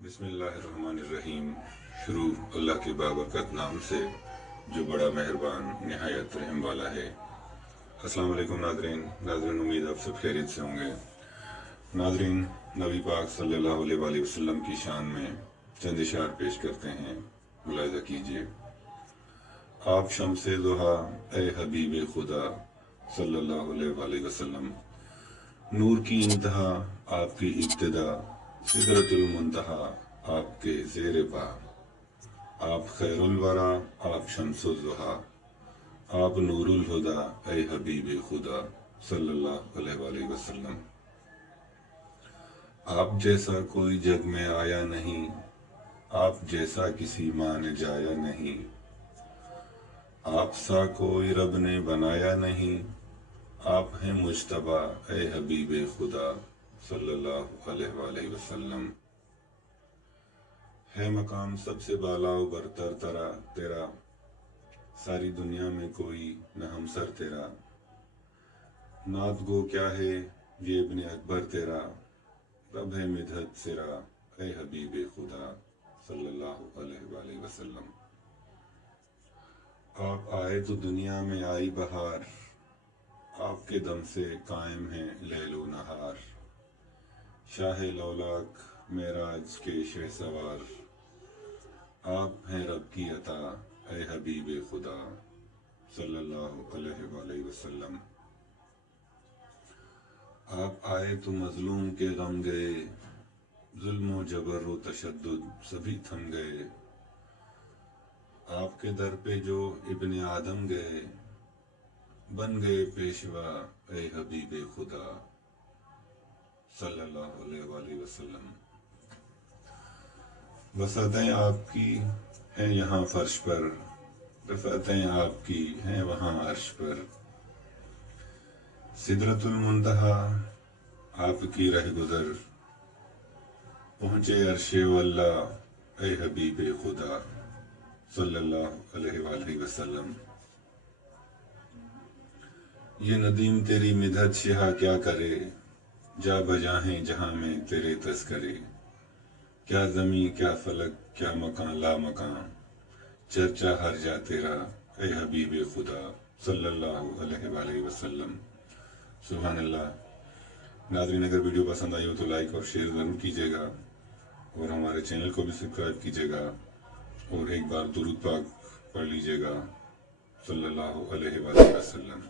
بسم اللہ الرحمن الرحیم۔ شروع اللہ کے بابرکت نام سے جو بڑا مہربان نہایت رحم والا ہے۔ السلام علیکم ناظرین، امید آپ سب خیریت سے ہوں گے۔ ناظرین، نبی پاک صلی اللہ علیہ وآلہ وسلم کی شان میں چند اشعار پیش کرتے ہیں، ملاحظہ کیجیے۔ آپ شمس ضحیٰ اے حبیب خدا صلی اللہ علیہ وآلہ وسلم، نور کی انتہا آپ کی ابتدا، سدرۃ المنتہا آپ کے زیر پا، آپ خیر الورا آپ شمس الضحیٰ، آپ نور الہدا اے حبیب خدا صلی اللہ علیہ وآلہ وسلم۔ آپ جیسا کوئی جگ میں آیا نہیں، آپ جیسا کسی ماں نے جایا نہیں، آپ سا کوئی رب نے بنایا نہیں، آپ ہیں مجتبیٰ اے حبیب خدا صلی اللہ علیہ وآلہ وسلم۔ ہے مقام سب سے بالا و برتر تیرا، ساری دنیا میں کوئی نہ ہمسر تیرا، نعت گو کیا ہے یہ ابن اکبر تیرا، رب ہے مدحت سرا اے حبیب خدا صلی اللہ علیہ وآلہ وسلم۔ آپ آئے تو دنیا میں آئی بہار، آپ کے دم سے قائم ہیں لیل و نہار، شاہ لولاک معراج کے شہ سوار، آپ ہیں رب کی عطا اے حبیب خدا صلی اللہ علیہ وآلہ وسلم۔ آپ آئے تو مظلوم کے غم گئے، ظلم و جبر و تشدد سبھی تھم گئے، آپ کے در پہ جو ابن آدم گئے، بن گئے پیشوا اے حبیب خدا صلی اللہ علیہ وآلہ وسلم۔ وسعتیں آپ کی ہیں یہاں فرش پر، رفعتیں آپ کی ہیں وہاں عرش پر، سدرۃ المنتہا آپ کی رہ گزر، پہنچے عرش واللہ اے حبیب خدا صلی اللہ علیہ وآلہ وسلم۔ یہ ندیم تیری مدحت شہا کیا کرے، جا بجا ہیں جہاں میں تیرے تذکرے، کیا زمین کیا فلک کیا مکان لا مکان، چرچا ہر جا تیرا اے حبیب خدا صلی اللہ علیہ وآلہ وسلم۔ سبحان اللہ۔ ناظرین، اگر ویڈیو پسند آئی ہو تو لائک اور شیئر ضرور کیجیے گا، اور ہمارے چینل کو بھی سبسکرائب کیجیے گا، اور ایک بار درود پاک پڑھ لیجیے گا صلی اللہ علیہ وآلہ وسلم۔